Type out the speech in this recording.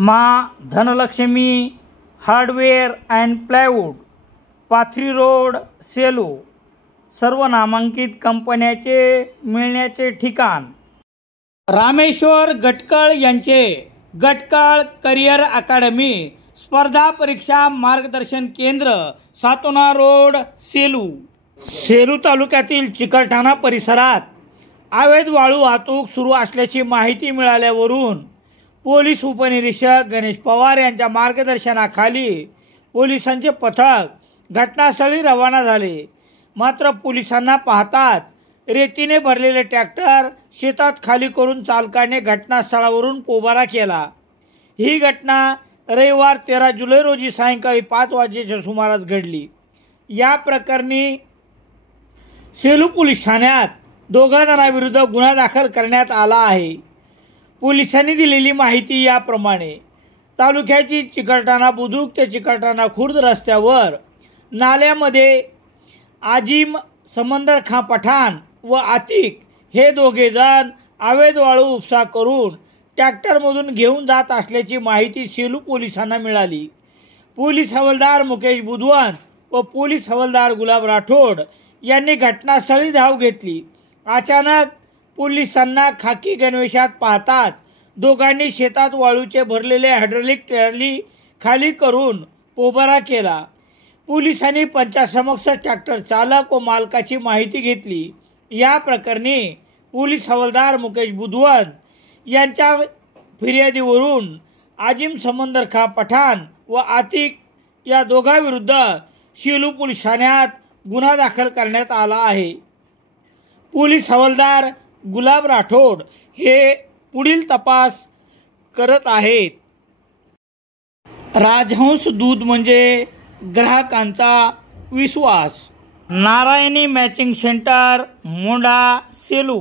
माँ Dhanlaxmi hardware and plywood, Pathri road, Selu सर्व नामांकित कंपन्याचे मिळण्याचे ठिकाण। रामेश्वर गटकळ यांचे गटकळ करिअर अकादमी स्पर्धा परीक्षा मार्गदर्शन केंद्र, सातोना रोड, सेलू। सेलू तालुक्यातील चिकलठाणा परिसरात अवैध वाळू वाहतूक सुरू असल्याची माहिती मिळाल्यावरून पोलीस उपनिरीक्षक गणेश पवार यांच्या मार्गदर्शनाखाली पोलिसांचे पथक घटनास्थळी रवाना झाले। मात्र पोलिसांना पाहताच रेतीने भरलेले ट्रॅक्टर शेतात खाली करून चालकाने घटनास्थळावरून पोबारा केला। ही घटना रविवार 13 जुलै रोजी सायंकाळी 5 वाजेच्या सुमारास घडली। या प्रकरणी सेलू पोलीस ठाण्यात 2 जणांविरुद्ध गुन्हा दाखल करण्यात आला आहे। पोलिसांनी दिलेली माहिती याप्रमाणे, तालुक्याची चिकलठाणा बुद्रुक ते चिकलठाणा खुर्द रस्त्यावर नाल्यामध्ये आजिम समंदर खां पठाण व आतिक हे 2 जण अवैध वाळू उपसा करून ट्रॅक्टरमधून घेऊन जात असल्याची माहिती सेलू पोलिसांना मिळाली। पोलीस हवालदार मुकेश बुधवंत व पोलीस हवालदार गुलाब राठोड यांनी घटनास्थळी धाव घेतली। अचानक पोलिसांना खाकी गणवेशात पाहताच दोघांनी शेतात वाळूचे भरलेले हायड्रोलिक ट्रॉली खाली करून पोबारा केला। पोलिसांनी पंचासमक्ष ट्रॅक्टर चालक व मालकाची माहिती घेतली। या प्रकरणी पोलीस हवालदार मुकेश बुधवंत यांच्या फिर्यादीवरून आजिम समंदर खां पठाण व आतिक या दोघांविरुद्ध सेलू पोलीस ठाण्यात गुन्हा दाखल करण्यात आला आहे। पोलीस हवालदार गुलाब राठोड हे पुढील तपास करत आहेत। राजहंस दूध म्हणजे ग्राहकांचा विश्वास। नारायणी मॅचिंग सेंटर, मोंढा, सेलू।